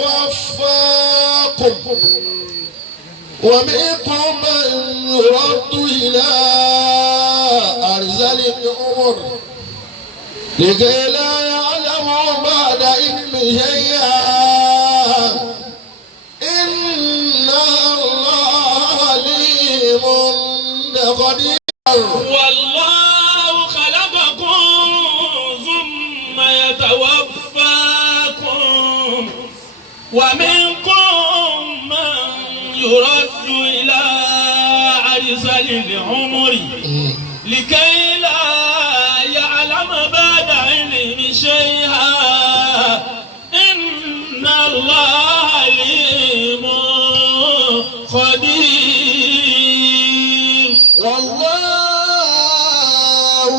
يتوفاكم ومنكم من يرد إلى أرذل الأمور لكي لا يعلم بعد علم شيئا إن الله عليم قدير. والله خلقكم ثم يتوفاكم ومنكم من يرد إلى أرذل العمر لكي لا يعلم بعد علم شيئا إن الله عليم قدير. والله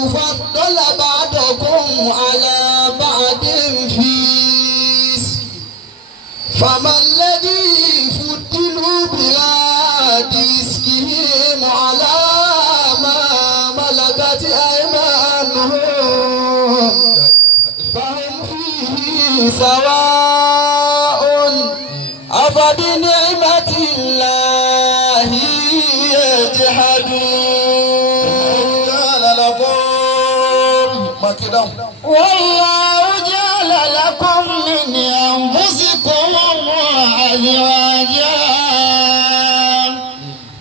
فضل بعضكم على بعض في فما الذي فضلوا براد رزقهم على ما ملكت أيمانهم فهم فيه سواء أفبنعمة الله يجحدون. جعل لكم والله جعل لكم من أنفسكم أزواجا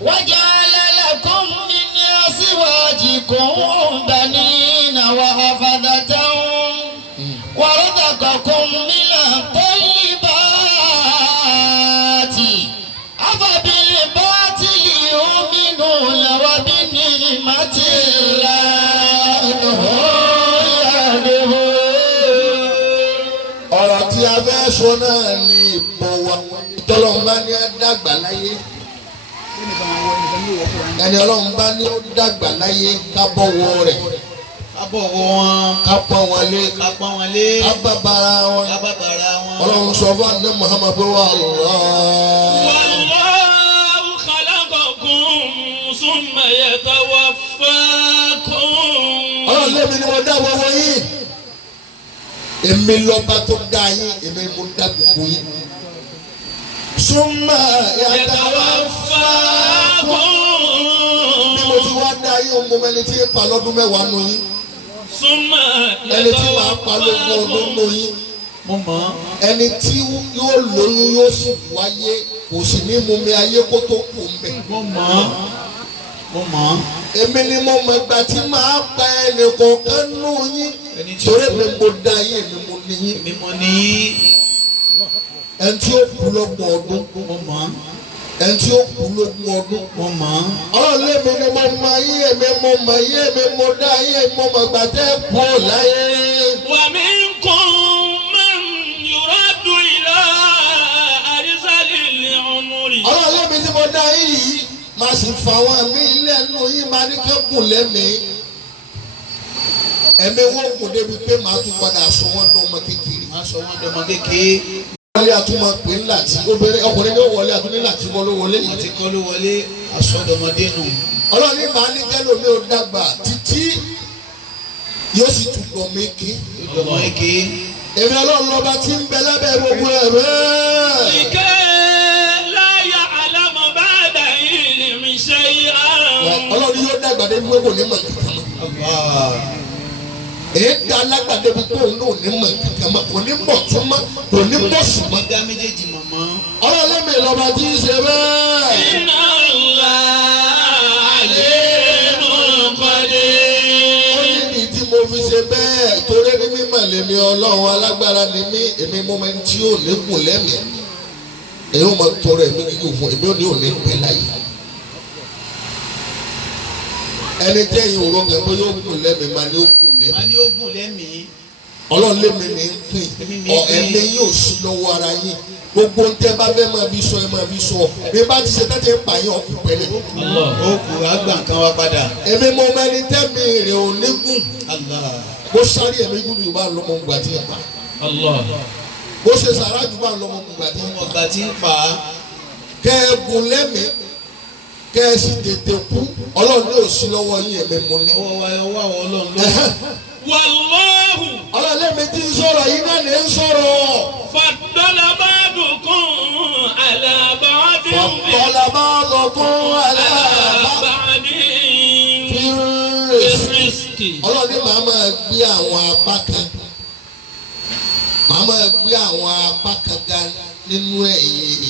وجعل لكم من أزواجكم بنين وحفظة ورزقكم من الطيبات أفبالباطل يؤمنون وبنعمة الله يهدون. ọ̀rọ̀ tí a fẹ́ sọ náà ni ìbọ̀wọ̀ tọ́lọ́mbá ní dàgbà láyé ẹni ọlọ́mbá ní ó dàgbà láyé ká bọ̀wọ̀ rẹ̀ ká pọ́n wọn lé ká bàbàrà wọn ọlọ́run sọ fún àná Muhammad pé wà lọ́wọ́. والله خلقكم ثم يتوفاكم. ọlọ́run lé mi ni mo dá wọ́wọ́ yìí èmi lọ́ba tó dá yín èmi mo dá gbogbo yín. súnmọ́ يتوفاكم. bí mo ti wá dá yín ọmọ ẹni tí ń pa lọ́dún mẹ́wàá nù yín ثم ẹni tí máa pa lógún ọdún nù yín mo mọ̀. ẹni tí yóò lóyún yóò sì wáyé kò sì ní mú mi ayé kó tó kù mbẹ. mo mọ̀. èmi ni mo mọ ìgbà tí màá pa ẹnì kọ̀ọ̀kan nù yín torí mi mo dá yín èmi mo ní yín. ẹni tí ó kú lọ́gbọ̀n ọdún ẹni tí ó kú lógún ọdún. ọlọ́run lèmi ni mo mọ ayé èmi mo mọ ayé èmi mo dá ayé èmi mo mọ ìgbà tẹ́ kú ọ̀ láyé. ومنكم من يرد إلى أرذل العمر. ọlọ́run lèmi tí mo dá ayé yìí máa sì fà wọn mí lẹ́nu yìí máa ní kẹ́kùn lẹ́mìí. ẹ̀mí wọ́n kò débi pé màá tún padà sọ wọ́n dọ́mọ kékeré. wọlé àtúmọ̀ pé ńlá tí obìnrin ọkùnrin ló wọlé àtúmọ̀ ńlá tí wọ́n ló wọlé yìí. àti kọ́ ló wọlé àsọdọmọdé nù. ọlọ́run ní màá ní kẹ́lò mi ò dàgbà títí yóò sì tún gbọ̀ mí kí. ìdọ̀mọ́ eke. èmi ọlọ́run lọ́ba tí ń bẹ lábẹ́ gbogbo ẹ̀ bẹ́ẹ̀. لكي لا يعلم بعد علم شيئا. ọlọ́run yóò dàgbà débi pé kò ní mọ̀ kankan mọ́. èyí da alágbàdo bí pé òun náà ní mọ̀ kankan mọ́ kò ní bọ̀ tún mọ́ kò ní bọ̀ sùn mọ́. dá méjèèjì mọ̀mọ́. ọlọ́run mi lọ́ba tí ń ṣe bẹ́ẹ̀. إن الله عليم قدير. ó ní ìdí tí mo fi ṣe bẹ́ẹ̀ torí ní mímọ̀ lèmi ọlọ́run alágbára ni mí èmi mo máa ń tí ò ní kùn lẹ́mìí èyí ò máa tọrọ ẹ̀mí kíkùn fún èmi ò ní òní pẹ́ láyé. ẹni tẹ́yìn òró kan pé yóò kùn lẹ́mìí máa ní ó kùn lẹ́mìí. a ní ogun lẹ́mìí. ọlọ́run lémi ní ń pín ẹ̀mí yóò sí lọ́wọ́ ara yín gbogbo ń tẹ́ bá fẹ́ máa fi sọ ẹ máa fi sọ bí bá ti ṣe tẹ́tẹ́ ń pààyàn ọkùn pẹ̀lẹ́. ó kù àgbà nǹkan wa padà. èmi mo mẹni tẹ́mi rè ò ní gùn Allah. bó sáré ẹ̀mí gùn jù bá lọ́mọ gbà tí ń pa bó ṣe sàrà jù bá lọ́mọ gbà tí ń pa. ọgbà tí ń pa á. kẹ́ ẹ gùn lẹ́mìí kẹ́ ẹ sì tètè kú ọlọ́run yóò sí lọ́wọ́ yín ẹ̀mí mo ní. ọwọ́ wa ọwọ́ àwọn ọlọ́run ló. والله ọlọ́run lẹ́mìí tí ń sọ̀rọ̀ yín náà ní ń sọ̀rọ̀. فضل بعضكم gbé àwọn apá kan màá máa gbé àwọn apá kan ga nínú ẹ̀yìn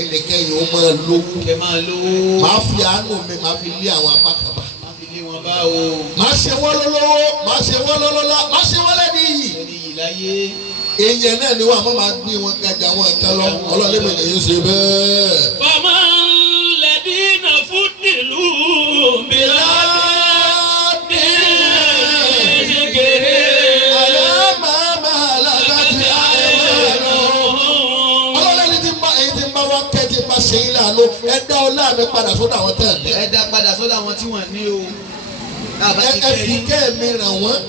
ẹnìkan yìí ó máa lówó kẹ máa lówó màá fi àánú mi màá fi lé àwọn apá kan bá máa fi lé wọn bá o màá ṣe wọ́n lọ́lọ́wọ́ màá ṣe wọ́n lọ́lọ́lá màá ṣe wọ́n lẹ́ni yìí ẹni yìí láyé èèyàn náà ni wọn àmọ́ máa gbé wọn gàjà wọn kan lọ ọlọ́ọ̀lẹ́mì nìyí ṣe bẹ́ẹ̀. fama ladina fudilu biladi zikiri. alámàmà làbàtì àìmọ́nù. ọlọ́ọ̀lẹ́ni tí ń bá èyí tí ń bá wọn kẹ́ tí ń bá ṣe yín láàánú ẹ dá ọlá mi padà sódà wọn tẹ̀ mí. ẹ dá padà sọ́dọ̀ àwọn tí wọ́n ní o ẹ fi kẹ́ mi ràn wọ́n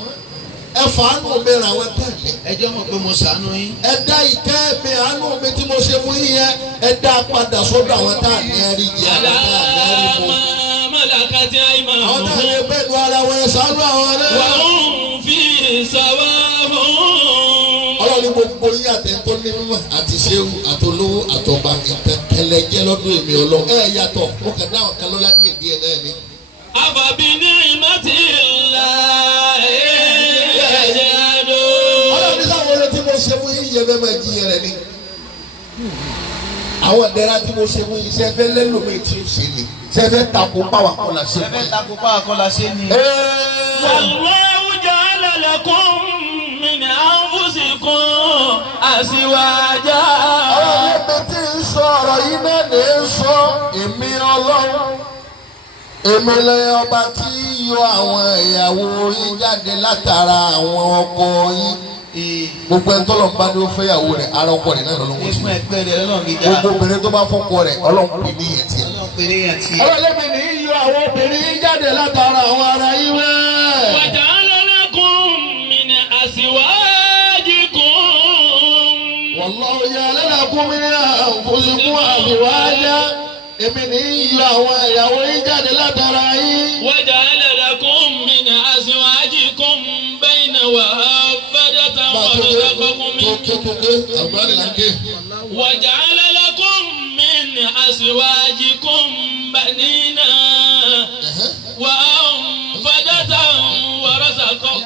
ẹ fàánù mi ràn wọ́n tẹ̀ mí. ẹjọ́ mọ̀ pé mo ṣàánú yín ẹ dá ìkẹ́ mi àánú mi tí mo ṣe fún yín yẹn ẹ dá padà sódà wọn tá à ní ẹrí jẹ àwọn tá à ní ẹrí mu. malakati aymanu. àwọn tá à ní bẹ́ẹ̀ nu ara wọn ẹ ṣàánú àwọn náà. wa hum fi sawa'un. ọlọ́run gbogbo yín àtẹ̀tọ́ ní mímọ́ àti ṣéwù àtolówó àtọ̀gbà ìtẹ̀kẹlẹ́jẹ́ lọ́dún èmi ọlọ́run ẹ̀ yàtọ̀ ó kàn dá àwọn kan lọ́la díẹ̀ díẹ̀ náà ni. afabi ni'matillahi yajhadun. ọlọ́run ní sáwọn olè tí mo ṣe fún yín yẹn bẹ́ẹ̀ máa jiyàn rẹ̀ ni. àwọn ìdẹ́ra tí mo ṣe fún yín ṣe fẹ́ lẹ́lòmíì tí ó ṣe ni ṣe fẹ́ takò páwà kọ́ la ṣe ẹ fún fẹ́ yín. takò pa àkọlà ṣe ni. wallahu ja'ala lakum min anfusikum azwaja. ọlọ́run mi ti ń sọ ọ̀rọ̀ yìí náà ní í sọ èmi ọlọ́run èmi lẹ́yìn ọba tí yọ àwọn ìyàwó yín jáde látara àwọn ọkọ yín gbogbo ẹni tó lọ bá ní ó fẹ́ ìyàwó rẹ̀ ara ọkọ rẹ̀ náà lọ́wọ́ sí ẹgbẹ́ ẹgbẹ́ rẹ̀ lọ́nà gíga gbogbo obìnrin tó bá fọ́kọ rẹ̀ ọlọ́run pè ní ìyẹn tiẹ̀. lọ́nà péré yẹn ti. ọlọ́lẹ́mi ní í yọ àwọn obìnrin yín jáde látara àwọn ara yín wa wẹ́ẹ́. ja'ala lakum min azwajikum. wallahu ja'ala lakum min anfusikum azwaja èmi ní í yọ àwọn ìyàwó yín jáde látara yín. wa ja'ala lakum min azwajikum bayna wa afadatan wa razaqakum min. وجعل لكم من أزواجكم بنينا وأنفدة ورزقكم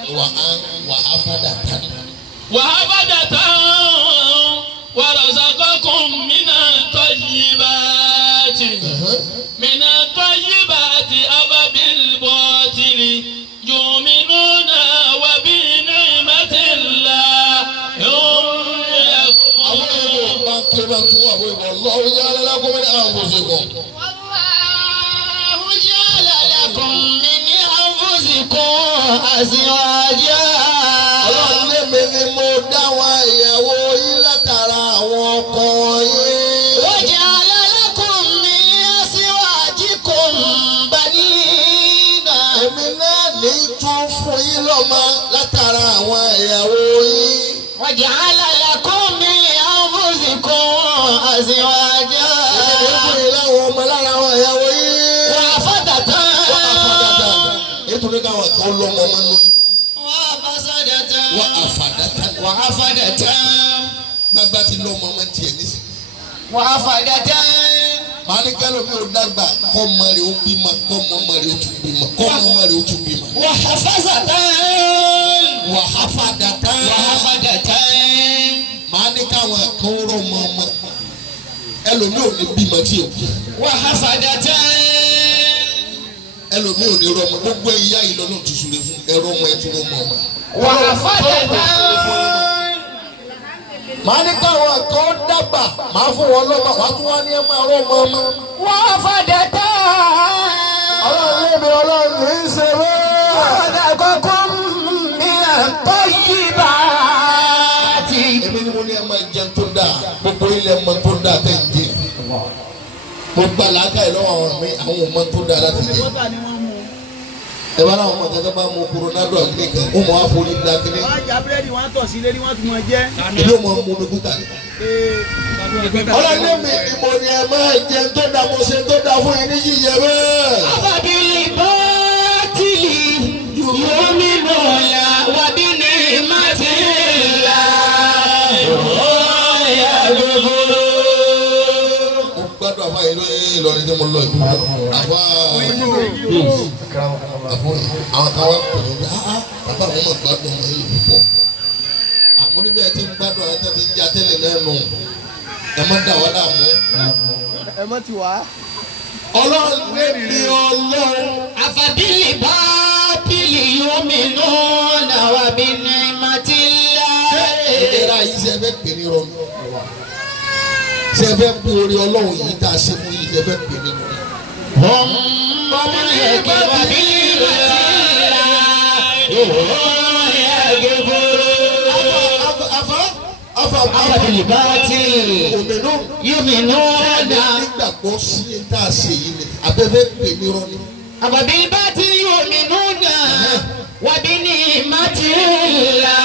من الطيبات أفبالباطل يؤمنون وبنعمة الله هم والله جعل لكم من أنفسكم والله جعل لكم من أنفسكم أزواجا. ọlọ́run lèmi ni mo dá àwọn ìyàwó yín látara àwọn ọkọ yín. وجعل لكم من أزواجكم بنينا. èmi náà ní tún fún yín lọ́mọ látara àwọn ìyàwó yín. وجعل لكم من أنفسكم أزواجا. èmi ní fún yín láwọn ọmọ lára àwọn ìyàwó yín. وأفدة nítorí káwọn kan lọ́mọ ọmọ ní. وأفسدة وأفدة gbàgbà tí lọ́mọ ọmọ tiẹ̀ nísìnyí. وأفدة màá ní kẹ́lò mi ò dàgbà kọ́ ọmọ rẹ̀ ó bímọ kọ́ ọmọ rẹ̀ ó tún bímọ kọ́ ọmọ rẹ̀ ó tún bímọ. وحفظة wàhálàdàtà màá ní káwọn kan rọ̀ mọ́ ọmọ ẹlòmíì ò ní bímọ tí o وحفظة ẹlòmíì ò ní rọ̀ ọmọ gbogbo ìyá yìí lọ́nà tó sùn lè fún ẹ̀rọ ọmọ ẹ̀tún ọmọ ọmọ. وحفظة màá ní káwọn kan dàgbà màá fún wọn lọ́mọ wàá tún wá ní ẹ máa rọ̀ ọmọ ọmọ. وحفظة ọlọ́run lébi ọlọ́run ní í ṣe bẹ́ẹ̀. ورزقكم من الطيبات. èmi ni mo ní ẹ máa jẹun tó dáa gbogbo ilẹ̀ ọmọ tó dáa tẹ̀ ń jẹ. mo gba làákàyè lọ́wọ́ àwọn mi àwọn ọmọ tó dáa láti jẹ. ẹ bá láwọn ọmọ kankan bá mú koronado àgbẹ̀ kan ó mọ àforí ńlá kínní. wọ́n á já búrẹ́dì wọ́n á tọ̀ sí lérí wọ́n á tún mọ jẹ́. ilé ọmọ mú mi kúta ni. ọlọ́dẹ mi ni mo ní ẹ máa jẹ tó dáa mo ṣe tó dáa fún yín ní yíyẹ bẹ́ẹ̀. أفبالباطل يؤمنون وبنعمة الله هم يكفرون. mo gbádùn àfa yìí lóyún Ìlọrin tí mo lọ yìí àfa àwọn kan wá pè mí bàbá àwọn ọmọ gbádùn ọmọ yìí púpọ̀ àmọ́ níbi ẹ ti ń gbádùn àwọn tó ti ń já tẹ́lẹ̀ lẹ́nu ẹ má dà wá láàmú. ẹ má ti wá. Ọlọ́run gbé mi Ọlọ́run. Àfàbílì bá bílì yomi náà wà bí ní màtílá. Ìlera yìí ṣe fẹ́ pè ní rọrùn. Ṣé fẹ́ kú orí Ọlọ́run yìí tá a ṣe fún yìí ṣe fẹ́ pè ní rọrùn. Bọ́mọ̀lẹ́ kí wà bí màtílá. Ìhòòhò ẹ̀gẹ́ fúru. Àfàbílì bá bílì yomi náà. Nígbàgbọ́ sí tá a ṣe yìí ni abẹ́fẹ́ pè ní rọrùn. Àfàbílì bá bílì yomi náà wà bí ní màtílá.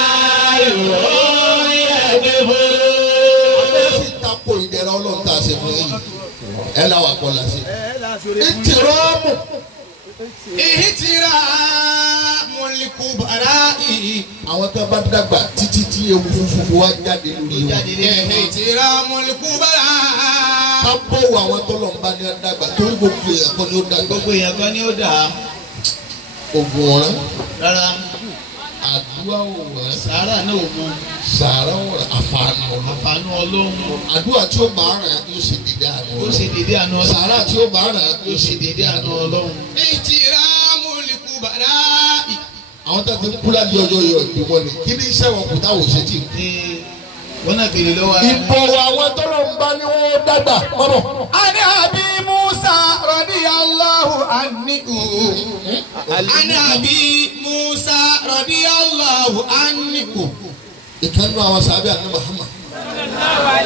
Ìhòòhò ẹ̀gẹ́ fúru. Sì tako ìdẹ̀ra Ọlọ́run tá a ṣe fún yìí. Ẹ láwà kọ́ la ṣe. Ìtìrọ́mù. Ìhìtìrámùl kubara'i. Àwọn tó bá dàgbà títí tí ewu funfun wá jáde lórí wọn. Ìhìtìrámùl kubara'i. Ká bọ̀wọ̀ àwọn tọ́lọ̀ ń bá ní àdàgbà torí gbogbo èèyàn kan ní ó dàgbà. Gbogbo èèyàn kan ni ó dà á. Ògùn ọ̀ràn, Rárá, àdúrà ọ̀ràn, sàárà náà ò mọ. sàárà ọ̀ràn, àfààní ọ̀ràn. Àfààní Ọlọ́run. Àdúrà tí ó bá ràn yóò ṣe dédé àná Ó Ọlọ́run. ṣe dédé àná Ọlọ́run. Sàárà tí ó bá ràn Ó yóò ṣe dédé àná Ọlọ́run. Ìhìtìrámùl kubara'i. àwọn tó ti ń kú láti ọjọ́ yọ ìdìbò ni kí ni iṣẹ́ wọn kò táwọn ṣe tì. Wọ́n náà béèrè lọ́wọ́ ara wọn. Ìbọ̀wọ̀ àwọn tọ́lọ̀ ń bá ní wọ́n dàgbà mọ́bọ̀. Ani abi Musa radiyallahu anhu. Ani abi Musa radiyallahu anhu. Ìkànnì àwọn sábẹ́ àná Muhammad.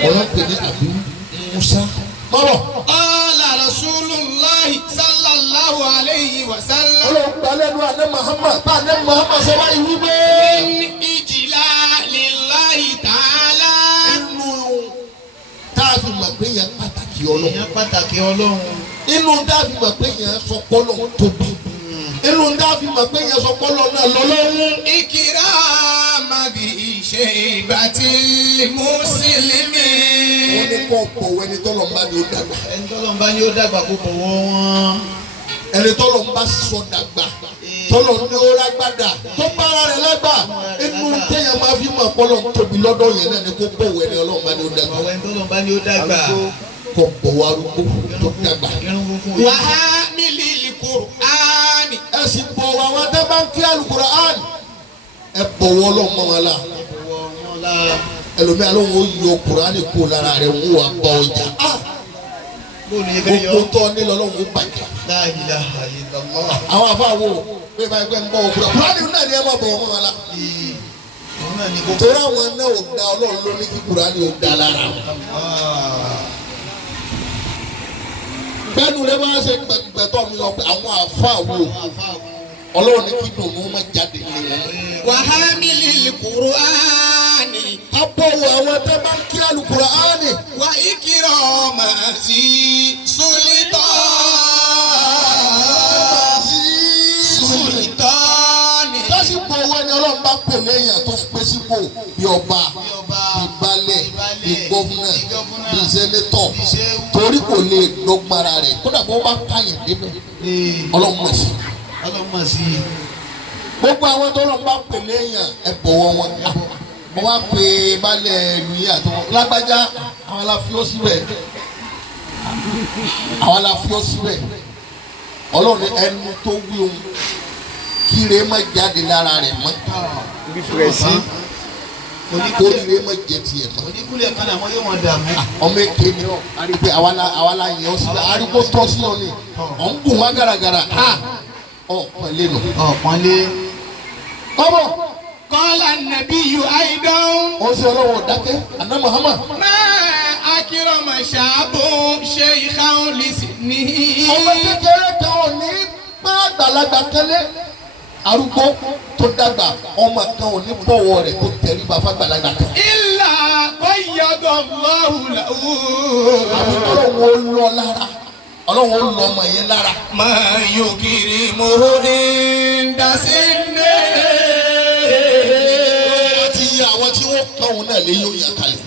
Wọ́n pè ní Abu Musa. Mọ́bọ̀. Qala Rasulullahi sallallahu alayhi wa sallam. Ọlọ́run gba lẹ́nu àná Muhammad. Bá àná Muhammad sọ wáyé wípé. Min ijlalillahi ta'ala. Inú tá a fi mọ̀ pé yẹn pàtàkì Ọlọ́run. Èèyàn pàtàkì Ọlọ́run. Inú tá a fi mọ̀ pé yẹn sọ pọ́lọ́ tóbi. Inú tá a fi mọ̀ pé yẹn sọ pọ́lọ́ náà lọ́lọ́run. Ikirama bi shaybatil muslimin. Wọ́n ní kọ́ bọ̀wọ̀ ẹni tọ́lọ̀ ń bá ní ó dàgbà. Ẹni tọ́lọ̀ ń bá ní ó dàgbà kó bọ̀wọ̀ wọn. Ẹni tọ́lọ̀ ń bá sọ dàgbà. Tọ́lọ̀ ní ó lágbádà. Tó bára rẹ̀ lágbà. Inú téèyàn máa fi mọ̀ pọ́lọ́ tóbi lọ́dọ̀ yẹn náà ni kó bọ̀wọ̀ ẹni Ọlọ́run bá ní ó dàgbà. Bọ̀wọ̀ ẹni tọ́lọ̀ ń bá ní ó dàgbà. Kọ́ bọ̀wọ̀ arúgbó tó dàgbà. Irun funfun yìí. Wàhámìlì Kùránì. Ẹ sì bọ̀wọ̀ àwọn tẹ́ bá ń kí Al-Qur'an. Ẹ bọ̀wọ̀ Ọlọ́run mọ́ wọn la. Bọ̀wọ̀ wọn la. Ẹlòmíà ló ń wo yọ Kùránì kó lára rẹ̀ ń wà bọ̀ ọjà. Bóòlù yẹn fẹ́ yọ. Gbogbo tọ́ ní lọ́lọ́run ó bàjẹ́. La ilaha illallah. Àwọn afáwo pé báyìí pé ń bọ̀ òkúra. Kùránì náà ni ẹ máa bọ̀ wọn la. Òun náà ni kò. Torí àwọn náà ò da Ọlọ́run ló ní kí Kùránì ò da lára wọn. Bẹ́ẹ̀ni rẹ bá ṣe gbẹ̀tọ̀ mi lọ pé àwọn afáwo Ọlọ́run ní kí dùnú má jáde ní wọn. Wàhámìlì Kùránì. A bọ̀wọ̀ àwọn tẹ́ bá ń kí Al-Qur'ani. Wà ìkìrọ̀mà sí Sulitani. Lásìkò owó ẹni Ọlọ́run bá pè lẹ́yìn tó pé sípò bí ọba, bí balẹ̀, bí gọ́fúnà, bí sẹ́nétọ̀. Torí kò lè dọ́gbára rẹ̀. Kódà bó bá káyàn nínú Ọlọ́run mọ̀ sí. Ọlọ́run mọ̀ sí i. Gbogbo àwọn tó lọ́n bá pè lẹ́yìn ẹ bọ̀wọ̀ wọn. Mo wá pe balẹ̀ ìlú yìí àti wọn. Lágbájá àwọn aláfiọ́ síbẹ̀. Àwọn aláfiọ́ síbẹ̀. Ọlọ́run ní ẹnu tó wí ohun kíre má jáde lára rẹ̀ mọ́. Ibi fìrẹ̀ sí. Kórìíre má jẹ tiẹ̀ mọ́. Oníkúlẹ̀ kan làwọn yóò wọn dààmú. Ọmọ èké ni pé àwa la yẹn ọ síbẹ̀. Arúgbó tọ́ sí ọ ni. Ọ̀ ń gùn wá gàràgàrà. Ọ̀ pẹ̀lẹ́ nù. Ọ̀pọ̀nlé. Ọmọ. Kọ́lá nàbí yu àìdán. Ó ṣe ọlọ́wọ́ dákẹ́. Àná Muhammad. Máa akírọ̀mọ ṣàbò ṣe ìkáwọn lè sì ní. Ọmọ kékeré kan ò ní bá àgbàlagbà kẹ́lẹ́. Arúgbó tó dàgbà ọmọ kan ò ní bọ̀wọ̀ rẹ̀ kó tẹríba fàgbàlagbà kan. Ìlà kọ́yọ̀dọ̀ lọ́hùlàwù. Ọlọ́run ó lọ lára. Ọlọ́run ó lọ ọmọ yẹn lára. Máa yóò kiri mo ní dasí ní. Àti àwọn tí wọ́n kàn òun náà lé yóò yà kalẹ̀.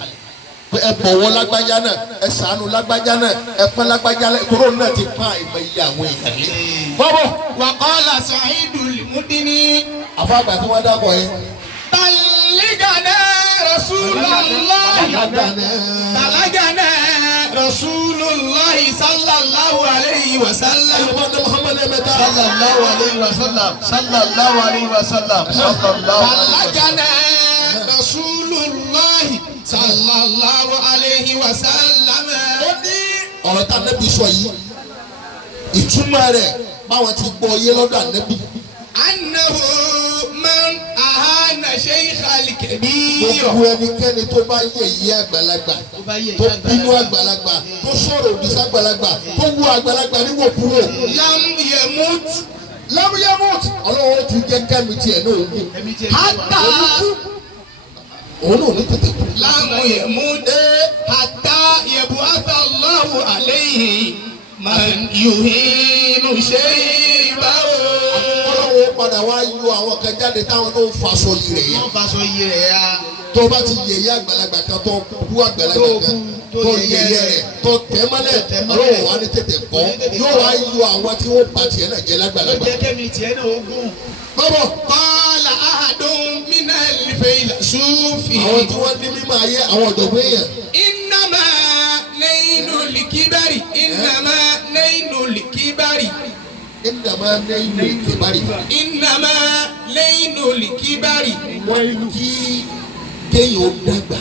ẹ bọ̀wọ̀ lágbájá náà ẹ ṣàánú lágbájá náà ẹ pọ́n lágbájá náà kúrò náà ti pa ìmọ̀ iye àwọn èèyàn lé. bọ́bọ̀ wàkọ́lá Sa'idul Mudini. àfàgbà tí wọ́n dákọ̀ yẹn. talagana Rasulullah sallallahu alayhi wa sallam. talagana Rasulullah sallallahu alayhi wa sallam. ọ̀rọ̀ tá Ànábì sọ yìí ìtumọ̀ rẹ̀ báwọn ti gbọ́ yé lọ́dọ̀ Ànábì. annahu man ahana shaykh al-kabir. gbogbo ẹnikẹ́ni tó bá yẹ̀yẹ́ àgbàlagbà tó bínú àgbàlagbà tó sọ̀rọ̀ òdì sàgbàlagbà tó wú àgbàlagbà níwò kúrò. lam yamut. ọlọ́wọ́ tún jẹ́ kẹ́mi tiẹ̀ náà ogun. hatta òun náà ní tètè kú. lam yamut hatta yab'atha Allahu alayhi man yuhinu shaybahu. ọlọ́wọ́ padà wá yọ àwọn kan jáde táwọn tó ń faṣọ yìí rẹ̀ yá. wọ́n faṣọ yìí rẹ̀ yá. tó bá ti yẹ̀yẹ́ àgbàlagbà kan tó kú àgbàlagbà kan tó yẹ̀yẹ́ rẹ̀ tó tẹ́mọ́lẹ̀ ọlọ́wọ́ wa ní tètè kọ́ yóò wá yọ àwọn tí wọ́n pa tiẹ̀ náà jẹ́ lágbàlagbà. jẹ́ kẹ́mi tiẹ̀ náà ogun. bọ́bọ̀ qala ahadun minal faylasufi. àwọn tí wọ́n ní mímọ́ ayé àwọn ọ̀dọ́gbọ́n èèyàn. innama naynul kibari. innama naynul kibari. ìdààmú lẹ́yìn ìkébárì. innama naynul kibari. wọ́n kí kéèyàn ó dàgbà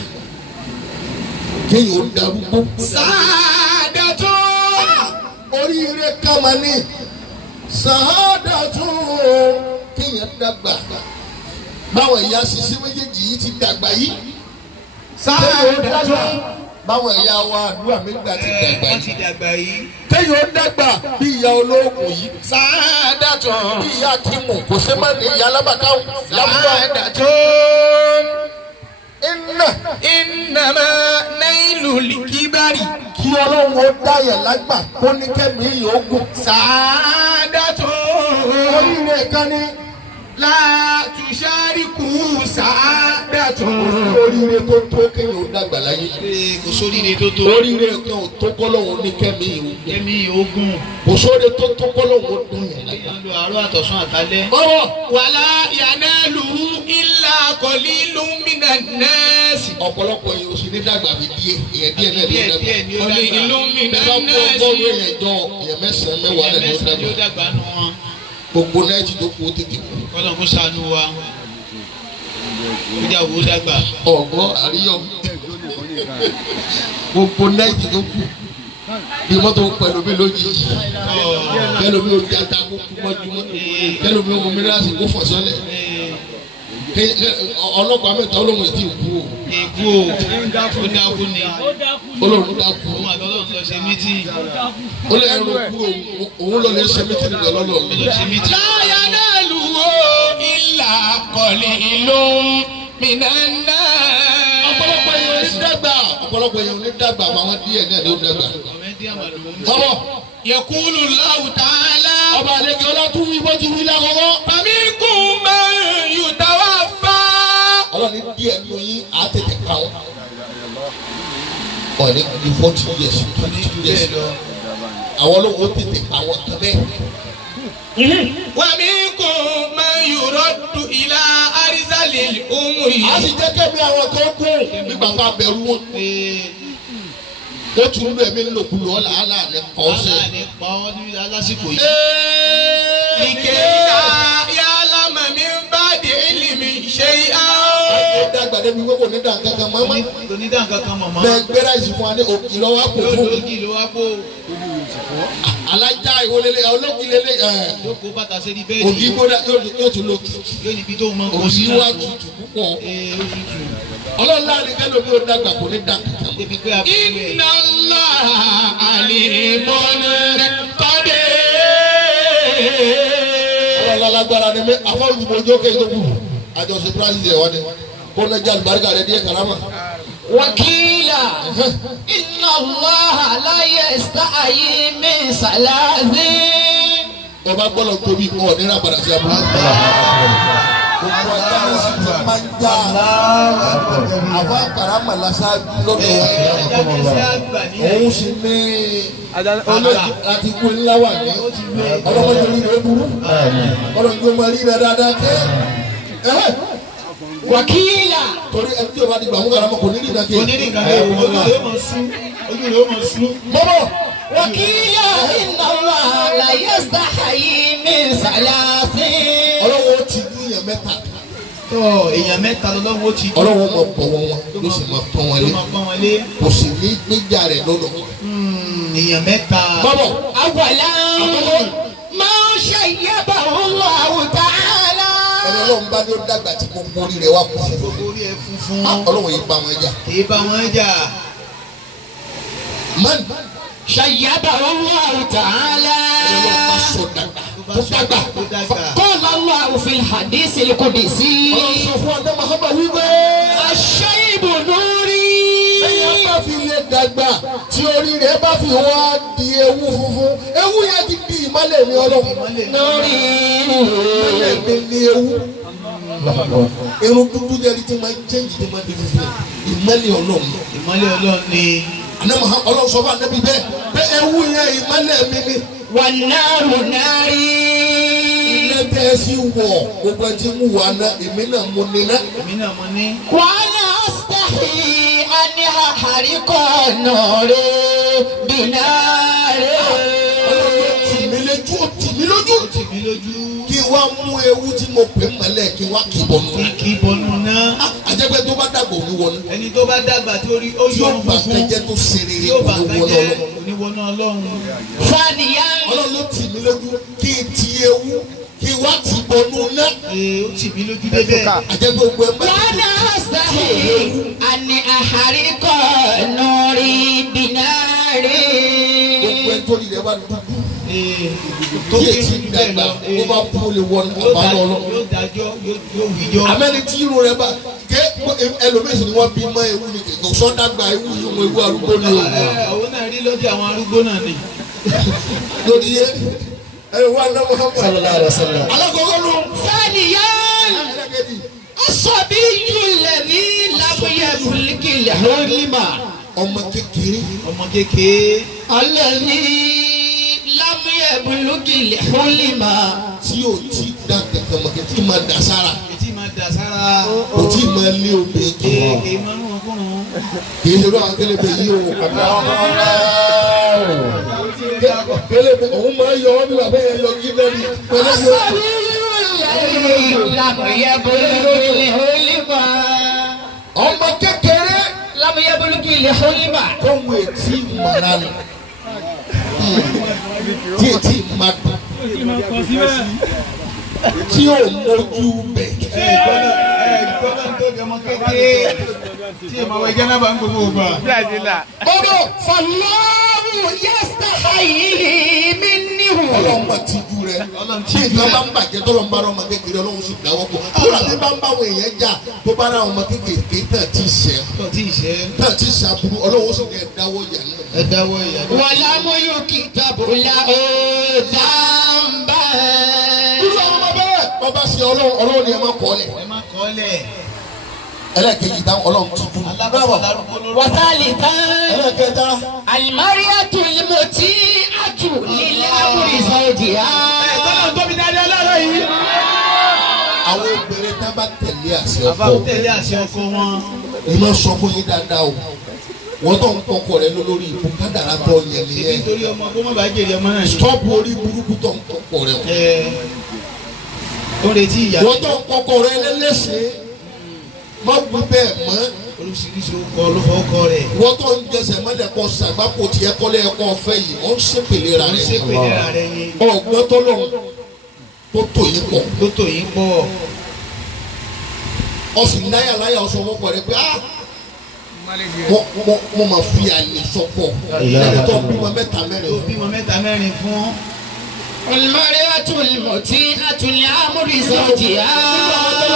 kéèyàn ó darúgbó. sàádàtú. oríire kama ní sàádàtú kéèyàn dàgbà báwọn ẹ̀yà sisi méjèèjì yìí ti dàgbà yìí. sàádàtú. báwọn ẹ̀yà wa àdúrà méjìlá ti dàgbà wọ́n ti yìí. dàgbà yìí. kéèyàn ó dàgbà bí ìyá olóògùn yìí. sàádàtú. bí ìyá Akímù kò ṣe má ní ìyá alábàkáwù. sàádàtú. innama naynul kibari. kí ọlọ́run ó dáyẹ̀ lágbà kó ní kẹ́mi yìí ó gùn. sàádàtú. oríire kan ní. la tushariku sàádàtú. oríire tó tó kéèyàn ó dàgbà láyé. kò sóríire tó tó. oríire kan ò tó kọ́lọ́hún ní kẹ́mi yìí ó gùn. kẹ́mi ogun. kò sóore tó tó kọ́lọ́hún ó dáyẹ̀ lágbà. lo àárọ̀ àtọ̀sán àtàlẹ́. bọ́wọ̀ wàlá yanalu illa qalilun minan nas. ọ̀pọ̀lọpọ̀ yìí ó sì ní dàgbà bí díẹ̀ èèyàn díẹ̀ náà ní ó dàgbà. díẹ̀ ni ó dàgbà. qalilun bẹ́ẹ̀ minan bá kó nas. bọ́ọ̀lù èèyàn jọ èèyàn mẹ́sàn-án mẹ́wàá náà ní ó mẹ́sàn-án ni ó dàgbà. dàgbà nù wọn. gbogbo náà ti tó kú ó tètè kú. kọ́lọ̀ kó ṣàánú wa. ó jà wò ó dàgbà. ọ̀gbọ́n àríyọ̀ gbogbo náà ti tó kú bí mọ́tò pẹ̀lú mi lójijì pẹ̀lú mi ò jẹ́ ata kó kú mọ́júmọ́ pẹ̀lú mi ò mú mi láti kó fọ̀ sọ́lẹ̀ ọlọ́pàá mẹ́ta olóhùn ètí ìkú o. èkó ó dákú ni. olóhùn dákú. òun àti ọlọ́run lọ ṣe mítì. ó lè ẹrù kú òun lọ lè ṣe mítì nígbà lọ́lọ́ mi. lọ ṣe mítì. la yanaluhu illa qalilun minan nas. ọ̀pọ̀lọpọ̀ èèyàn ò ní dàgbà ọ̀pọ̀lọpọ̀ èèyàn ò ní dàgbà àwọn díẹ̀ náà ló dàgbà. bọ́bọ̀ yaqulu Allahu ta'ala. ọba àlejò ọlọ́tún wí bó ti wí lákọ̀ọ́kọ́. faminkum man yutawaffa. ọlọ́ni díẹ̀ nínú yín á tètè pa wọn. ọ̀ní ní 40 years 50 years àwọn olóhùn ó tètè pa wọn kan bẹ́ẹ̀. wa minkum man yuraddu ila arzalil umri. a sì jẹ́ kẹ́mi àwọn kan kún nígbà tá a bẹ̀rù wọn. ó tún lù ẹ̀mí ńlòkulù ọ̀là aláàlẹ́ kọ́ ọ́sẹ̀. aláàlẹ́ kọ́ ọ́ ní alásìkò yìí. ìkẹ́ ya'lama min ba'di ilmi shay'an. ó dàgbà débi wíwò ní dàǹkankan mọ́mọ́. onídàǹkankan mọ̀mọ́. bẹ́ẹ̀ gbéra ìsìn fún wa ní òkì lọ́wọ́ àpò fún mi. lóògì ló wá kó. alájà ìwọlélẹ̀ olókìlélẹ̀ yóò kó bàtà sí ní bẹ́ẹ̀ni. òkì gbódà yóò tún lò yóò níbi tó mọ kó òsì sí wá tutù púpọ̀. ó tutù. ọlọ́lá ni kẹ́lómi ó dàgbà kò ní dàǹkankan. débi pé a fún mi. inna Allaha alimun qadir. ọlọ́lá lágbára ni mi àfọwọ́sì mojú kéde kù àjọṣe pírásìtì ẹ̀ wá ní kó ní jà lùbáríkà rẹ̀ díẹ̀ kàrámà. wakila inna Allaha la yastahyi min salasin. ọba gbọ́dọ̀ tóbi kọ́ ọ̀ nínú àpàdà sí abúlé. gbogbo ọjà ní sì ti máa ń já àwa karama lasa lọ́dọ̀ òun sì ní àti kú ńlá wà ní ọlọ́mọdé orí rẹ̀ burú ọlọ́mọdé máa rí rẹ̀ dáadáa kẹ́ wàkìlà. torí ẹni tí o bá di gbàgbọ́ karama kò ní rí ìdájẹ́. ojú rẹ̀ ó mọ̀ sún. mọ́mọ́. wàkìlà inna Allah la yastahi min salasin. ọlọ́wọ́ ti ní èèyàn mẹ́ta. èèyàn mẹ́ta lọ́wọ́ ti. ọlọ́wọ́ máa bọ̀ wọn ló sì máa pọ́n wọn lé kò sì ní gbéjà rẹ̀ lọ́dọ̀. èèyàn mẹ́ta. bọ́bọ̀. awàlá máa ń ṣàyẹ̀bà Allahu ta'ala. ẹni ọlọ́run bá ní ó dàgbà tí gbogbo orí rẹ̀ wá kú fún. gbogbo orí ẹ̀ funfun. ọlọ́run yìí bá wọn jà. kìí bá wọn jà. man. ṣàyẹ̀bà Allahu ta'ala. ẹni ọlọ́run bá sọ dàgbà tó dàgbà. qala Allahu fil hadithil qudsi. ọlọ́run sọ fún ọdẹ Muhammad wípé. ash-shaybu nuri. ẹ̀yà bá fi lè dàgbà tí orí rẹ̀ bá fi wá di ewu funfun ewu yẹn ti di ìmọ́lẹ̀ mi ọlọ́run. nuri. ìmọ́lẹ̀ mi ni ewu. irun dúdú jẹ́rìí tí máa ń chẹ́ǹjì tí máa ń di funfun ìmọ́lẹ̀ ọlọ́run. ìmọ́lẹ̀ ọlọ́run ni. ọlọ́run sọ fún anabi bẹ́ẹ̀ ewu yẹn ìmọ́lẹ̀ mi ni. wan naru nari. ilé tẹ́ sí wọ̀ gbogbo ẹ ti mú wa ná èmi náà mo ní ná. èmi náà mo ní. wa ana astahi an ahriqa nuri binari. tì mí lójú. kí wá mú ewu tí mo pè mọ́lẹ̀ kí wá kì í bọ̀nù. kì í bọ̀nù náà. àjẹpẹ́ tó bá dàgbà òní wọnú. ẹni tó bá dàgbà tí ó yọ yóò bá kẹjẹ tó serere yóò bá òní kẹjẹ wọnú. òní wọnú ọlọ́run. fàníyà. ọlọ́run ló tì mí lójú kí n ti ewu kí wá ti bọ̀nù náà. ó tì mí lójú débẹ̀. àjẹpẹ́ gbogbo ẹ̀ máa wa ana astahi an ahriqa nuri binari. gbogbo ẹ̀ tó rí rẹ̀ wá dúdú. tó kí ké ètí jù bẹ́ẹ̀ dàgbà lọ. ó bá kú lè wọnú àbálọ ọlọ́run. yóò dájọ́ yóò wíjọ́. àmẹ́ni tí irun rẹ̀ bá ké ẹlòmíín ni wọ́n bí mọ́ ewu ni kò sọ́dàgbà ewu yìí wọn ewu arúgbó ni o. àwọn náà rí lọ́jọ́ àwọn arúgbó náà ni. lórí yé ẹ̀rọ wa náà wọ́n bá. sallallahu alaihi wasallam. alákọ̀ọ́kọ́ ló. fàníyà. as-sabiyyu alladhi lam yablughi al-hulma. ọmọ kékeré. ọmọ kékeré. alladhi lam yablughi al-hulma. tí o ti da kankan mọ̀ tí ma da sára. etí máa dà sára. o ti ma lé obìnrin tó. kéèké máa ń rún kúrún. kì í ṣe ló àwọn kélébé yìí o. kélébé òun máa yọ ọ́ bí bàbá yẹn yọ kí lẹ́nu. lam yablughi al-hulma. ọmọ kékeré. lam yablughi al-hulma. tó ń wo etí mara nù. tí etí ma dùn. tí o mójú bẹ̀. ìgbọ́dọ̀ tó di ọmọ kékeré. tí ìmọ̀ wẹ̀ jẹ́nà bá ń gbogbo ògbà. ọ̀dọ̀ fallahu yastahi minhu. ọlọ́run bá ti ju rẹ̀ tí nǹkan bá ń bàjẹ́ tọ́lọ́ ń bá ọmọ kékeré ọlọ́run sì dáwọ́ pọ̀ kúrò ní bá ń bá àwọn èèyàn jà tó bá ra ọmọ kékeré tàn tí ì ṣẹ́ tàn tí ì ṣàbùrù ọlọ́run sì ní ẹ̀ dáwọ́ yà náà. ẹ dáwọ́ ìyá. ولم يكتب له ذنبا. irú àwọn ọmọ bẹ́ẹ̀ ọba sí ọlọ́run ni ẹ máa kọ́ lẹ̀. ẹ má kọ́ lẹ̀. ẹlẹ́ẹ̀kejì táwọn ọlọ́run tuntun. وثالثا ẹlẹ́ẹ̀kẹta. المرأة المطيعة للأمر زوجها. tọ́lá tóbi dáadáa lọ́rọ̀ yìí. àwọn obìnrin tá bá tẹ̀lé àṣẹ bàbá ọkọ. tẹ̀lé àṣẹ ọkọ wọn. ìmọ̀ sọ fún yín dáadáa o wọ́n tó ń kọ́kọ́ rẹ lórí ìbò kádàrá tó yẹ ṣèbí nìyẹn. nítorí ọmọ kó má bàa jèrè ọmọ náà. stop orí burúkú tó ń kọ́kọ́ rẹ o. ó retí ìyá. wọ́n tó ń kọ́kọ́ rẹ lẹ́lẹ́sẹ̀ má wí bẹ́ẹ̀ mọ́. oríṣiríṣi ọkọ ló fọ ọkọ rẹ̀. wọ́n tó ń jẹsẹ̀ mọ́lẹ̀ kọ́ sàgbákò tiẹ̀ kọ́lé ẹ̀kọ́ fẹ́ yìí wọ́n ń ṣèpèlè ra ó ń rẹ̀. ṣépèlé ra rẹ̀ ni. ọgbọ́n tó lọ tó tò yín pọ̀ tó tò yín pọ̀. ọ̀sìn láyà ọ̀sọ̀ wọ́n pọ̀ rẹ pé mo máa fi àlè sọpọ̀ ẹni tó bímọ mẹ́ta mẹ́rin. tó bímọ mẹ́ta mẹ́rin fún. المرأة المطيعة لأمر زوجها.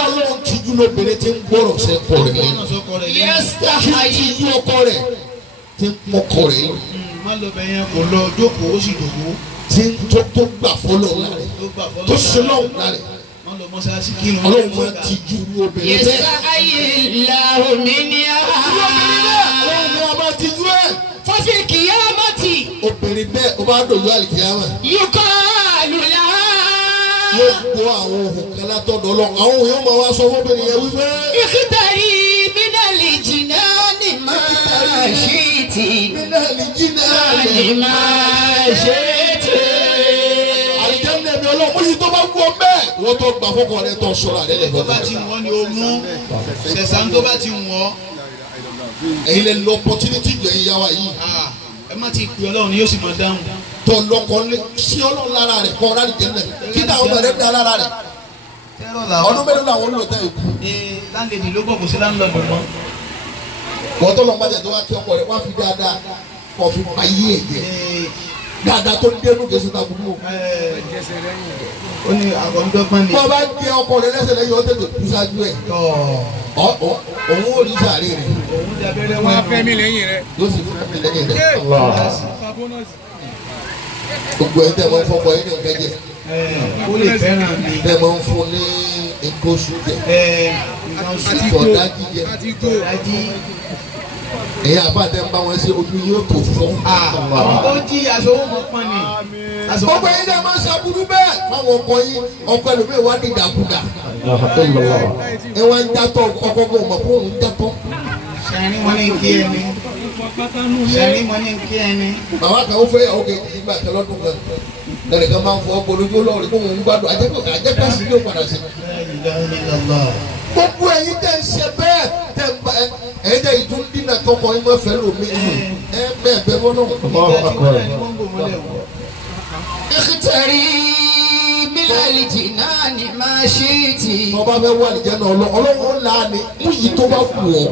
ọlọ́run tìjú lóbìnrin tí ń gbọ́rọ̀ sẹ́kọ̀ rẹ̀ lẹ́nu. يستحي. tìjú ọkọ rẹ̀ tí ń pọkọ rẹ̀ lẹ́nu. má lọ bẹ yẹn kò lọ jókòó ó sì dòwó. tí ń tó gbà fọlọ́ lára tó gbà fọlọ́ tó sinọ́ lára. má lọ mọ́sálásí kírun. Ọlọ́run máa ti ju obìnrin bẹ́ẹ̀. Yastahillahu minha. Ọlọ́run máa máa ti ju ẹ̀. Fafi qiyamati. Obìnrin bẹ́ẹ̀ o bá dòjú àlìkìyàmà. Yuqalu laha. Yóò gbọ́ àwọn ohun kan látọ̀dọ̀ Ọlọ́run. Àwọn ohun yóò máa wá sọ fóbìnrin yẹn wípé. Ikhtari minal jinani ma shi'ti. Minal jinani ma shi'ti. Àlìjánnà mi Ọlọ́run yìí tó bá wú ọ bẹ́ẹ̀. Wọ́n tó gbà fọ́kọ̀ rẹ̀ tó sọ̀rọ̀ àdéhùn. Tó bá ti wọ́n ni o mú. Ṣẹ̀sán tó bá ti wọ́n. Ẹ̀yin lè lo opportunity gbẹ̀ yíyá wa yìí. Ẹ má ti pè Ọlọ́run ni yóò sì máa dáhùn. Tó lọ́kọ̀ lé sí Ọlọ́run lára rẹ̀ kọ́ ọ̀rá nìjẹ́ náà. Kí táwọn ọmọ rẹ̀ dá lára rẹ̀. Ọdún mélòó làwọn olùlọ́tà yìí kú. Láńlẹ́dì ló bọ̀ kò sí láńlọ́dù mọ́. Wọ́n tó lọ bá jẹ̀ tó wá kí ọkọ rẹ̀ wá fi dáadáa kọ́ fi pa yí ẹ̀jẹ̀. Dáadáa tó dénú kèsì ta kúrú. Ó ní àkọ́ńdọ́gbọ́n ni. Bọ́ bá jẹ ọkọ rẹ̀ lẹ́sẹ̀ lẹ́yìn ọ̀tẹ̀ tó kú sáájú ẹ̀. Òun ò ní sàárè rẹ̀. Òun dàbẹ̀rẹ̀ wọ́n á fẹ́ mi lẹ́yìn rẹ̀. Yóò sì fẹ́ mi lẹ́yìn rẹ̀. Gbogbo ẹ̀ tẹ̀ mọ́ fọ́pọ̀ yín ní ìkẹ́jẹ́. Ó lè fẹ́ràn mi. Tẹ̀ mọ́ fún ní nǹkan oṣù jẹ. Tọ̀dá jíjẹ. Ẹ̀yin àbájáde ń bá wọn ṣe ojú yóò tó fọ́. Ó jí aṣọ owó kan pọ́n ni. Gbogbo yín náà máa ń ṣàbùrú bẹ́ẹ̀ fáwọn ọkọ yín. Ọkọ ẹlòmíì wá ní ìdàkudà. Ẹ wá ń jatọ́ ọkọ gbọ́ ọmọ fún òun jatọ́. Ṣẹ̀rín wọn ní kí ẹni. Ṣẹ̀rín wọn ní kí ẹni. Bàbá kan ó fẹ́ yàwó kejì nígbà kan lọ́dún kan. Lẹ́nìkan máa ń fọ ọkọ lójú lọ́ọ̀rì kó òun gbádùn ajẹ́pẹ̀sì yóò padà sí. Gbogbo ẹ̀yin tẹ̀ ń ṣe bẹ́ẹ̀ tẹ̀ ń bá ẹ̀yin tẹ̀ ìtún dínà tọkọ yín máa fẹ́ lómi. Ẹ bẹ́ẹ̀ bẹ́ẹ̀ wọ́n náà. Ikhtari minal jinani ma shi'ti. Ọba fẹ́ wà nìjẹ́ náà Ọlọ́run ńlá ni mú yìí tó bá wù ọ́.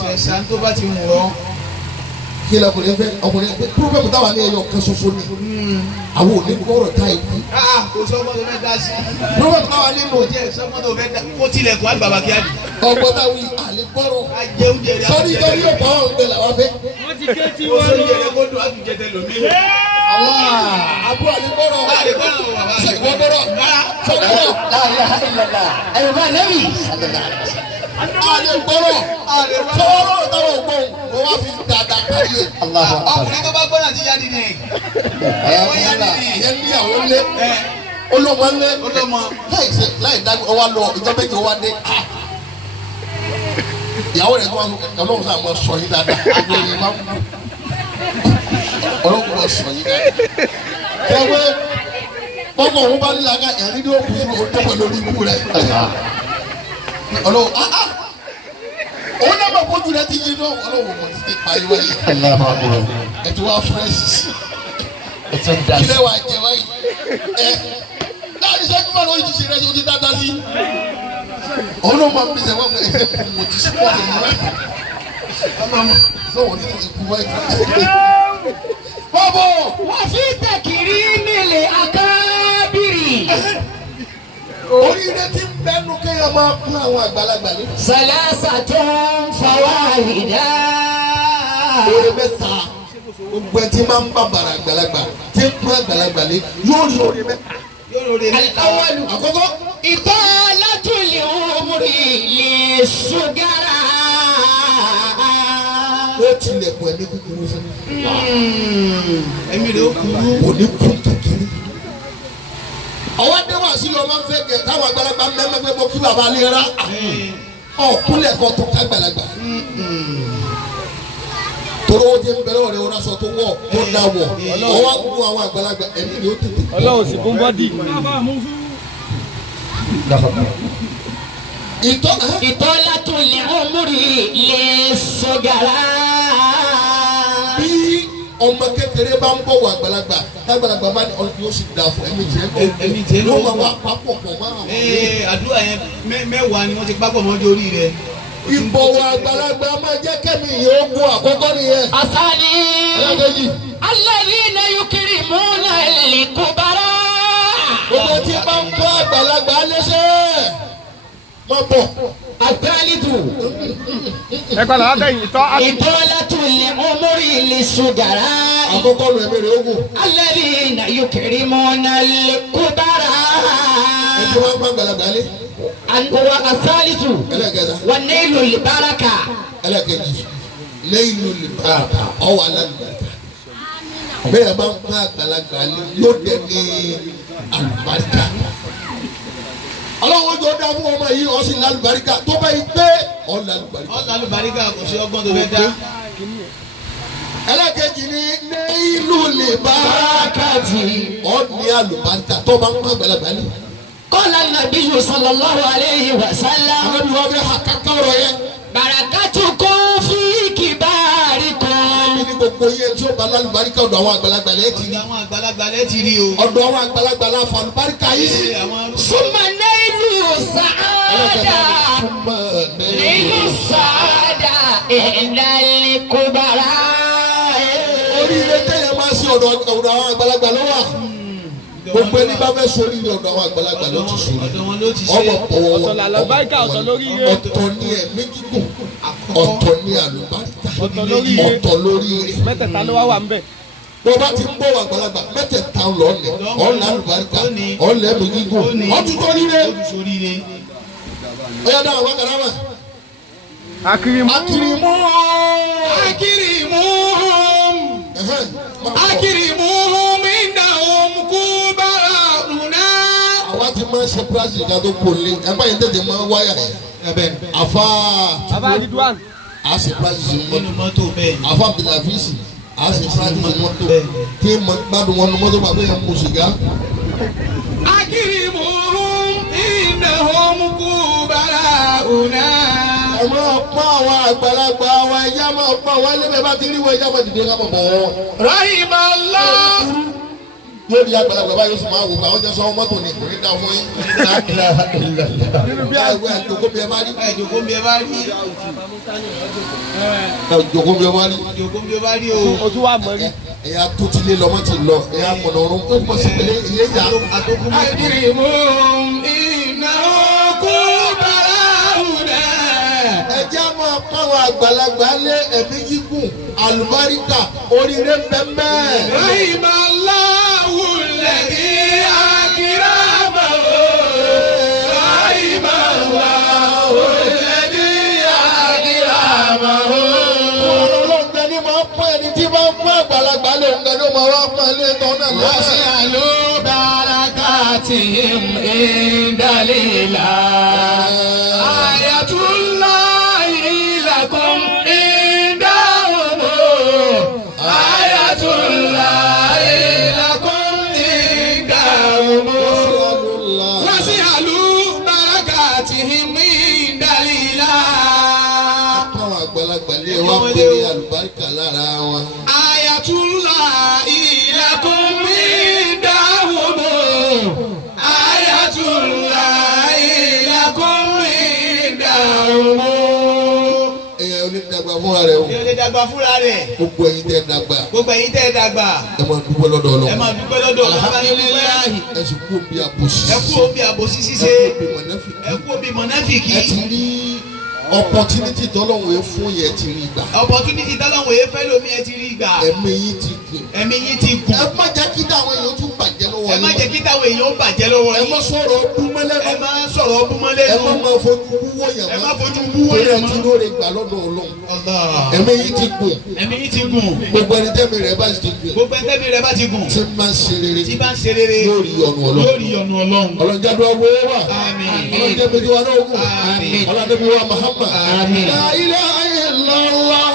Ṣẹ̀sán tó bá ti wọ̀ ọ́. Kí lè ọkùnrin fẹ́ ọkùnrin púrọ́fẹ́mù táwa ní ẹyọ kan ṣoṣo ni. Àwọn òní kọ́rọ̀ tá ìlú. Kò sọ́mọ́ tó fẹ́ dá sí. Púrọ́fẹ́mù táwa nínú. Sọ́mọ́ tó fẹ́ dá kó tilẹ̀kùn àgbàbà kí á di. Ọgbọ́n táwọn àlè gbọ́rọ̀. A jẹ oúnjẹ rẹ̀. Sọ́ni ìjọba yóò bá ọ̀rùn gbẹ làwọn fẹ́. wọ́n ti ké tí Ó wọ́n sọ lọ. oúnjẹ rẹ̀ kó dùn á tún jẹ tẹ lómi. Àbúrò àlè gbọ́rọ̀. Àlè gbọ́rọ̀ bàbá. Ṣé ìwọ gbọ́rọ̀? Sọ́kọ̀. La ilaha illallah. Ẹ̀rọ̀bá Nabi. Àlè gbọ́rọ̀. Sọ́wọ́rọ̀ táwọn ògbọ́n wọ́n wá fi dáadáa parí ẹ̀. Ọkùnrin tó bá gbọ́dọ̀ ti yá nínú ẹ̀. Ìyẹn níyàwó lé. Olómọ lé. Olómọ. Láì dájú ọwọ́ lọ ìjọba ètò wa dé. Ìyàwó rẹ̀ tó wá Ọlọ́run sáà máa sọ yín dáadáa. Àgbo yìí máa ń mú. Ọlọ́run máa sọ yín dáadáa. Ẹgbẹ́ ọkọ̀ òun bá nílò àga ẹ̀rí ní òkú yìí ó tọ́pọ̀ lórí ikú rẹ̀. Ọlọ́run òun náà máa bójú rẹ̀ ti yín náà Ọlọ́run mọ̀ títí parí wáyé. Ẹ ti wá fúrẹ́sì. Kílẹ̀ wà jẹ wáyé. Láàrin sẹ́kù máa lọ ìjì sí rẹ̀ sí ojú dáadáa sí. Òun náà máa ń bẹ̀rẹ̀ wọ́n mọ̀ mo ti sọ́kọ̀ ọ̀dọ̀ mi. Lọ́wọ́ ní ìkú wáyé. Bọ́bọ̀. Wa fi takrimil akabiri. Oríire tí ń bẹ́nu kéèyàn máa kún àwọn àgbàlagbà ní. Salasatun fawahida. Oore mẹ́ta gbogbo ẹ tí máa ń bá bàrà àgbàlagbà tí ń kún àgbàlagbà ní yóò rí oore mẹ́ta. Al-awwalu. Àkọ́kọ́. Italatul umri lis-sugara. Ó tilẹ̀kùn ẹ̀mí kúkúrú fún mi. Ẹ̀mí rẹ̀ ó kúrú. Kò ní kún kékeré. Ọwọ́ dé wá sí lọ máa ń fẹ́ kẹ̀ káwọn àgbàlagbà mẹ́mẹ́ pé mo kí bàbá lè ra. Ọ̀kúnlẹ̀ kan tó ká àgbàlagbà. Toro o jẹ́ bẹ̀rẹ̀ ọ̀rẹ́ wọn aṣọ tó wọ̀ tó dá wọ̀. Ọwọ́ kú àwọn àgbàlagbà ẹ̀mí ni ó tètè. Ọlọ́run sì fún bọ́dì. Italatul umri lis-sugara. Bí ọmọ kékeré bá ń bọ̀ wọ àgbàlagbà àgbàlagbà bá ní ọdún yóò sì dà fún ẹ̀mí tiẹ̀ ló máa wá papọ̀ pọ̀ mọ́ àwọn. Àdúrà yẹn mẹ́wàá ni wọ́n ti pápọ̀ mọ́jú orí rẹ̀. Ìbọ̀wọ̀ àgbàlagbà máa jẹ́ kẹ́mi yóò gun àkọ́kọ́ nìyẹn. Asani. Alákejì. Alladhina yukrimuna al-kubara. Gbogbo tí bá ń bọ́ àgbàlagbà léṣẹ́. Má bọ̀. Àtàlìdù. Ẹ padà látẹ̀yìn tọ́. Italatul umri lis-sugara. Àkọ́kọ́ lu ẹ̀mí rẹ̀ ogun. Alladhina yukrimuna al-kubara. ẹni wọn gbọ́ àgbàlagbà lé. والثالث ẹlẹ́kẹta. والنيل البركة. ẹlẹ́kẹjì lẹ́yìn ló lè bá ọwọ́ alágbàlagbà. bẹ́ẹ̀ bá ń gbọ́ àgbàlagbà lé yóò dé ní àlùbáríkà. ọlọ́run jọ dá fún ọmọ yìí ọ̀sìn lálùbáríkà tó bá yìí pé ọ̀làlùbáríkà. ọ̀làlùbáríkà kò sí ọgbọ́n tó fẹ́ dá. ẹlẹ́kẹ̀jì ni nílù lè bá káàtì ọ̀ní àlùbáríkà tó bá ń kọ́ àgbàlagbà ní. قال النبي صلى الله عليه وسلم àwọn ìwà bẹ àkàkà ọ̀rọ̀ yẹn. بركتكم في كباركم. ní gbogbo yẹn tí ó bá lálùbáríkà ọ̀dọ̀ àwọn àgbàlagbà lẹ́ẹ̀ ti rí. àwọn àgbàlagbà lẹ́ẹ̀ ti rí o. ọ̀dọ̀ àwọn àgbàlagbà la fa àlùbáríkà yìí sí. ثم نيل السعادة. نيل السعادة عند الكبراء. oríire tẹ́yẹ̀ máa ṣe ọ̀dọ̀ àwọn àgbàlagbà ló wà. gbogbo ẹni bá fẹ́ sórí ní ọ̀dọ̀ àwọn àgbàlagbà ló ti sórí. ọmọ pọ̀wọ́ ọ̀tọ̀ làlùbáríkà ọ̀tọ̀ lórí ire. ọ̀tọ̀ ní ẹ̀mí gígùn ọ̀tọ̀ ní àlùbáríkà ọ̀tọ̀ lórí ire. ọ̀tọ̀ lórí ire. mẹ́tẹ̀ẹ̀ta ló wá wà ń bẹ̀. bó bá ti ń bọ̀ wà àgbàlagbà mẹ́tẹ̀ẹ̀ta lọ́ọ̀lẹ̀ ọ̀lẹ̀ àlùbáríkà ọ̀lẹ̀ ẹ̀mí gígùn ọ̀tún tó rí ire. ọ̀yá dáhùn wá kàrà wà. akirimu. akirimuhum indahum kubara'una. àwa ti máa ń ṣe pílásì ká tó kó lé ẹgbẹ́ yẹn tètè máa ń wáyà yẹn. àfa baba Ridwan. a ṣe pílásì sí nínú mọ́tò bẹ́ẹ̀ ni. àfa Abdulhafisi a ṣe pílásì sí mọ́tò tí mo gbádùn wọn ní mọ́tò bàbá yẹn mú sìgá. akirimuhum indahum kubara'una. ẹ máa pọ́n àwọn àgbàlagbà wa ẹja máa pọ́n àwọn ẹlẹ́bẹ̀ẹ́ bá ti rí wọ́n ẹja máa dìde ká mọ̀ bọ̀ wọ́n. rahimallah. yóò di àgbàlagbà báyìí ó sì máa wò pé àwọn jẹ́ sọ mọ́tò ní kò ní dá fún yín. nínú bí ẹgbẹ́ àjòkó bí ẹ bá rí. ẹ̀jọ̀kọ́ bí ẹ bá rí. àjòkó bí ẹ bá rí. ẹ̀jọ̀kọ́ bí ẹ bá rí o. o tún wà mọ́ rí. ẹ̀yà tó ti lé lọ́mọ ti lọ ẹ̀yà mọ̀nà ọ̀run ó pọ̀ sí pé iye yà. akirimuhum indahum kubara'una. ẹjẹ́ máa pàwọn àgbàlagbà lé ẹ̀mí gígùn àlùbáríkà oríire bẹ́ẹ̀. rahimallahu alladhi akramahu. rahimallahu alladhi akramahu. ọlọ́run ní máa pọ́n ẹni tí máa ń pọ́n àgbàlagbà lé nǹkan ló máa wá pọ́n ilé tán náà lọ́sẹ̀. wasi'alu barakatihim indalila. ayatullahi lakum indahum. ayatullahi lakum indahum. wasi'alu barakatihim indalila. pọ́n àgbàlagbà lé wá péré àlùbáríkà lára wọn. ayatullahi lakum indahum. ayatullahi lakum indahum. èèyàn onídàgbà fúnra rẹ̀ o. yóò lè dàgbà fúnra rẹ̀. gbogbo ẹ̀yin tẹ́ dàgbà gbogbo ẹ̀yin tẹ́ ẹ dàgbà. ẹ máa dúpẹ́ lọ́dọ̀ Ọlọ́run. ẹ máa dúpẹ́ lọ́dọ̀ alhamdulilayi ẹ sì kú bí àbòsí. ẹ kú omi àbòsí ṣíṣe. ẹ kú omi mọ̀nàfìkì. ẹ ti rí opportunity tọ́lọ́hún yẹn fún yẹn ti rí gbà. opportunity tọ́lọ́hún yẹn fẹ́ lómi ẹ ti rí gbà. ẹ̀mí yín ti gùn. ẹ̀mí yín ti gùn. ẹ má jẹ́ kí táwọn èèyàn tún bàjẹ́ lọ́wọ́ ẹ yín. má jẹ́ kí táwọn èèyàn ó bàjẹ́ lọ́wọ́ ẹ yín. má sọ̀rọ̀ búmọ́lẹ́nu. ẹ má sọ̀rọ̀ búmọ́lẹ́nu. ẹ má máa fojú wúwo yàn ẹ mọ́. má fojú wúwo torí ẹ yẹn ti mọ́. lóore gbà lọ́dọ̀ Ọlọ́run. Allah. ẹ̀mí yín ti gùn. ẹ̀mí yín ti gùn. gbogbo ẹni tẹ́mi rẹ̀ bá ti gùn. gbogbo ẹ̀tẹ́bí rẹ̀ bá ti gùn. tí máa ń ṣe rere. tí bá ń ṣe rere. yóò rí ọ̀nà Ọlọ́run. yóò rí ọ̀nà Ọlọ́run. ọlọ́njàdùn ọgbọ́ wà. Àmín. ọlọ́njàdùn wa náà gùn. Àmín. ọlọ́dẹ́bí wa Muhammad. Àmín. La ilaha illallah.